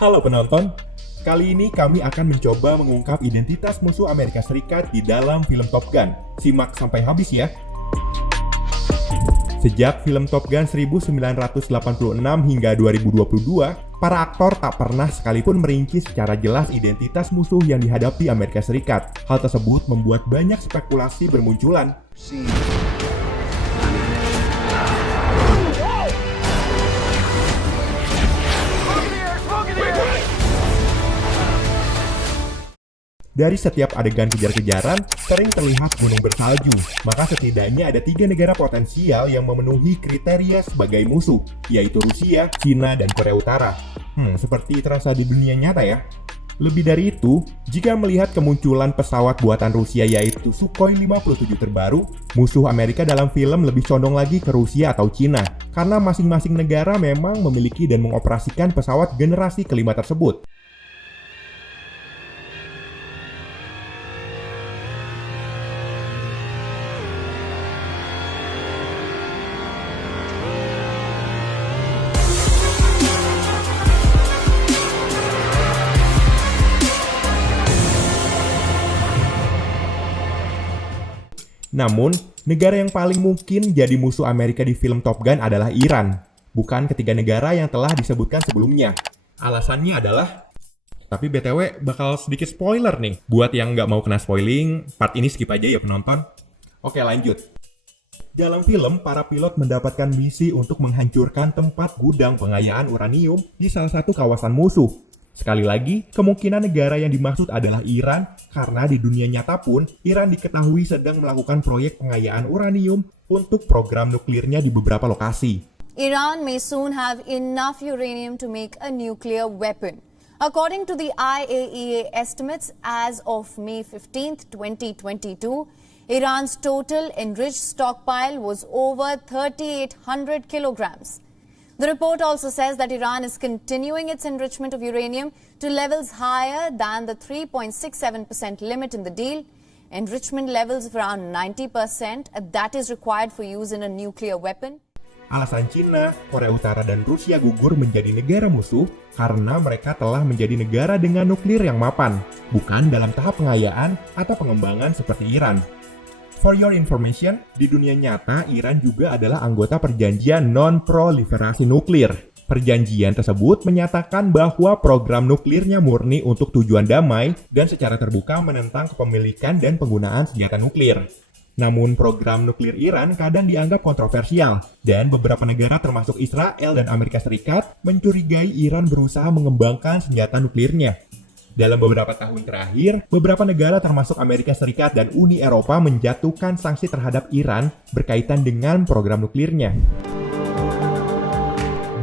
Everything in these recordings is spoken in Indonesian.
Halo penonton, kali ini kami akan mencoba mengungkap identitas musuh Amerika Serikat di dalam film Top Gun. Simak sampai habis ya. Sejak film Top Gun 1986 hingga 2022, para aktor tak pernah sekalipun merinci secara jelas identitas musuh yang dihadapi Amerika Serikat. Hal tersebut membuat banyak spekulasi bermunculan. Dari setiap adegan kejar-kejaran, sering terlihat gunung bersalju. Maka setidaknya ada 3 negara potensial yang memenuhi kriteria sebagai musuh, yaitu Rusia, Cina, dan Korea Utara. Seperti terasa di dunia nyata ya. Lebih dari itu, jika melihat kemunculan pesawat buatan Rusia yaitu Sukhoi 57 terbaru, musuh Amerika dalam film lebih condong lagi ke Rusia atau Cina, karena masing-masing negara memang memiliki dan mengoperasikan pesawat generasi kelima tersebut. Namun, negara yang paling mungkin jadi musuh Amerika di film Top Gun adalah Iran, bukan ketiga negara yang telah disebutkan sebelumnya. Alasannya adalah... Tapi BTW bakal sedikit spoiler nih. Buat yang nggak mau kena spoiling, part ini skip aja ya penonton. Oke lanjut. Dalam film, para pilot mendapatkan misi untuk menghancurkan tempat gudang pengayaan uranium di salah satu kawasan musuh. Sekali lagi, kemungkinan negara yang dimaksud adalah Iran, karena di dunia nyata pun, Iran diketahui sedang melakukan proyek pengayaan uranium untuk program nuklirnya di beberapa lokasi. Iran may soon have enough uranium to make a nuclear weapon. According to the IAEA estimates, as of May 15, 2022, Iran's total enriched stockpile was over 3,800 kilograms. The report also says that Iran is continuing its enrichment of uranium to levels higher than the 3.67% limit in the deal, enrichment levels of around 90% that is required for use in a nuclear weapon. Alasan Cina, Korea Utara, dan Rusia gugur menjadi negara musuh karena mereka telah menjadi negara dengan nuklir yang mapan, bukan dalam tahap pengayaan atau pengembangan seperti Iran. For your information, di dunia nyata, Iran juga adalah anggota perjanjian non-proliferasi nuklir. Perjanjian tersebut menyatakan bahwa program nuklirnya murni untuk tujuan damai dan secara terbuka menentang kepemilikan dan penggunaan senjata nuklir. Namun program nuklir Iran kadang dianggap kontroversial, dan beberapa negara termasuk Israel dan Amerika Serikat mencurigai Iran berusaha mengembangkan senjata nuklirnya. Dalam beberapa tahun terakhir, beberapa negara termasuk Amerika Serikat dan Uni Eropa menjatuhkan sanksi terhadap Iran berkaitan dengan program nuklirnya.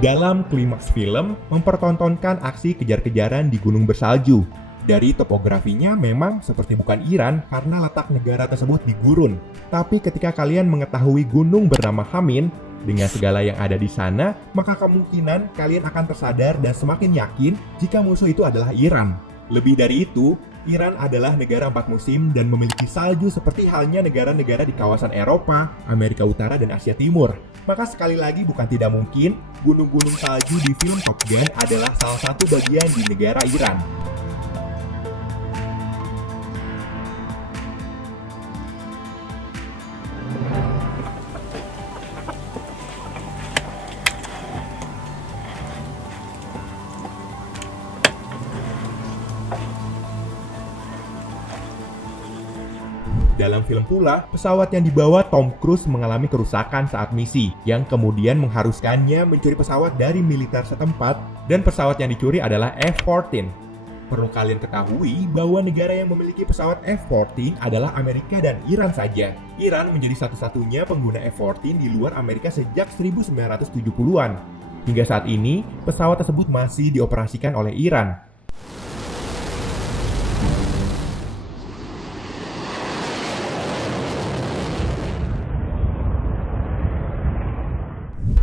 Dalam klimaks film, mempertontonkan aksi kejar-kejaran di gunung bersalju. Dari topografinya memang seperti bukan Iran karena letak negara tersebut di gurun. Tapi ketika kalian mengetahui gunung bernama Hamin, dengan segala yang ada di sana, maka kemungkinan kalian akan tersadar dan semakin yakin jika musuh itu adalah Iran. Lebih dari itu, Iran adalah negara 4 musim dan memiliki salju seperti halnya negara-negara di kawasan Eropa, Amerika Utara, dan Asia Timur. Maka sekali lagi bukan tidak mungkin, gunung-gunung salju di film Top Gun adalah salah satu bagian di negara Iran. Dalam film pula, pesawat yang dibawa Tom Cruise mengalami kerusakan saat misi, yang kemudian mengharuskannya mencuri pesawat dari militer setempat, dan pesawat yang dicuri adalah F-14. Perlu kalian ketahui bahwa negara yang memiliki pesawat F-14 adalah Amerika dan Iran saja. Iran menjadi satu-satunya pengguna F-14 di luar Amerika sejak 1970-an. Hingga saat ini, pesawat tersebut masih dioperasikan oleh Iran.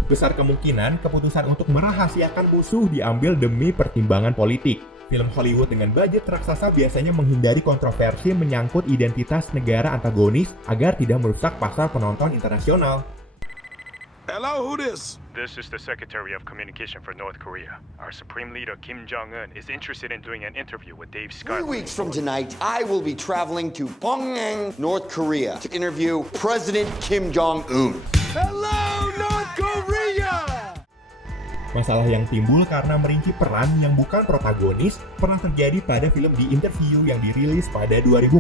Besar kemungkinan keputusan untuk merahasiakan musuh diambil demi pertimbangan politik. Film Hollywood dengan budget raksasa biasanya menghindari kontroversi menyangkut identitas negara antagonis agar tidak merusak pasar penonton internasional. Hello, who this? This is the Secretary of Communication for North Korea. Our Supreme Leader Kim Jong-un is interested in doing an interview with Dave 3 Scott. weeks from tonight, I will be traveling to Pyongyang, North Korea, to interview President Kim Jong-un. Hello, North Korea! Masalah yang timbul karena merinci peran yang bukan protagonis pernah terjadi pada film The Interview yang dirilis pada 2014.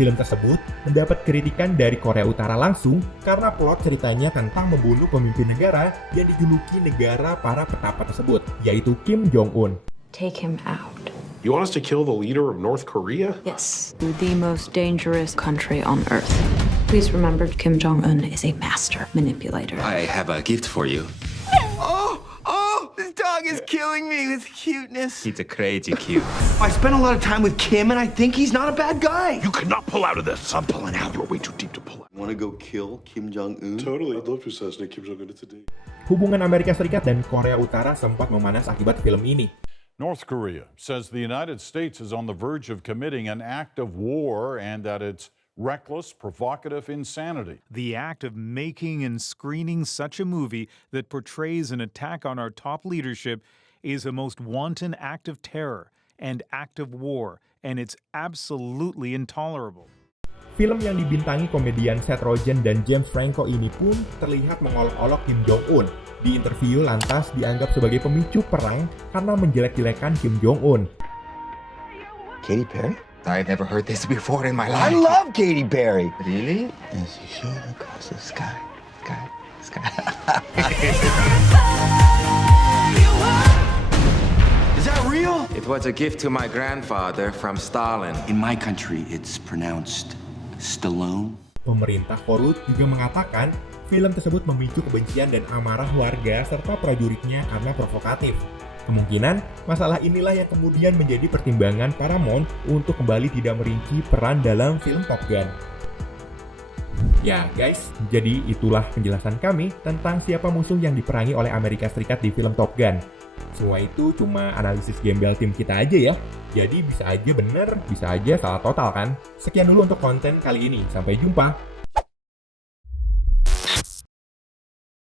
Film tersebut mendapat kritikan dari Korea Utara langsung karena plot ceritanya tentang membunuh pemimpin negara yang dijuluki negara para petapa tersebut, yaitu Kim Jong-un. Take him out. You want us to kill the leader of North Korea? Yes, the most dangerous country on earth. Please remember, Kim Jong-un is a master manipulator. I have a gift for you. This dog is killing me with cuteness. He's a crazy cute. I spent a lot of time with Kim, and I think he's not a bad guy. You cannot pull out of this. I'm pulling out. You're way too deep to pull out. Want to go kill Kim Jong-un? Totally. I'd love to assassinate Kim Jong-un today. Hubungan Amerika Serikat dan Korea Utara sempat memanas akibat film ini. North Korea says the United States is on the verge of committing an act of war and that it's reckless, provocative insanity. The act of making and screening such a movie that portrays an attack on our top leadership is a most wanton act of terror and act of war, and it's absolutely intolerable. Film yang dibintangi komedian Seth Rogen dan James Franco ini pun terlihat mengolok-olok Kim Jong-un. Di interview lantas dianggap sebagai pemicu perang karena menjelek-jelekan Kim Jong-un. Katy Perry? I've never heard this before in my I life. love Katy Perry. Really? As you shoot across the sky. Is that real? It was a gift to my grandfather from Stalin. In my country, it's pronounced Stallone. Pemerintah Korut juga mengatakan film tersebut memicu kebencian dan amarah warga serta prajuritnya karena provokatif. Kemungkinan masalah inilah yang kemudian menjadi pertimbangan Paramount untuk kembali tidak merinci peran dalam film Top Gun. Ya guys, jadi itulah penjelasan kami tentang siapa musuh yang diperangi oleh Amerika Serikat di film Top Gun. Semua itu cuma analisis gembel tim kita aja ya. Jadi bisa aja bener, bisa aja salah total kan. Sekian dulu untuk konten kali ini. Sampai jumpa.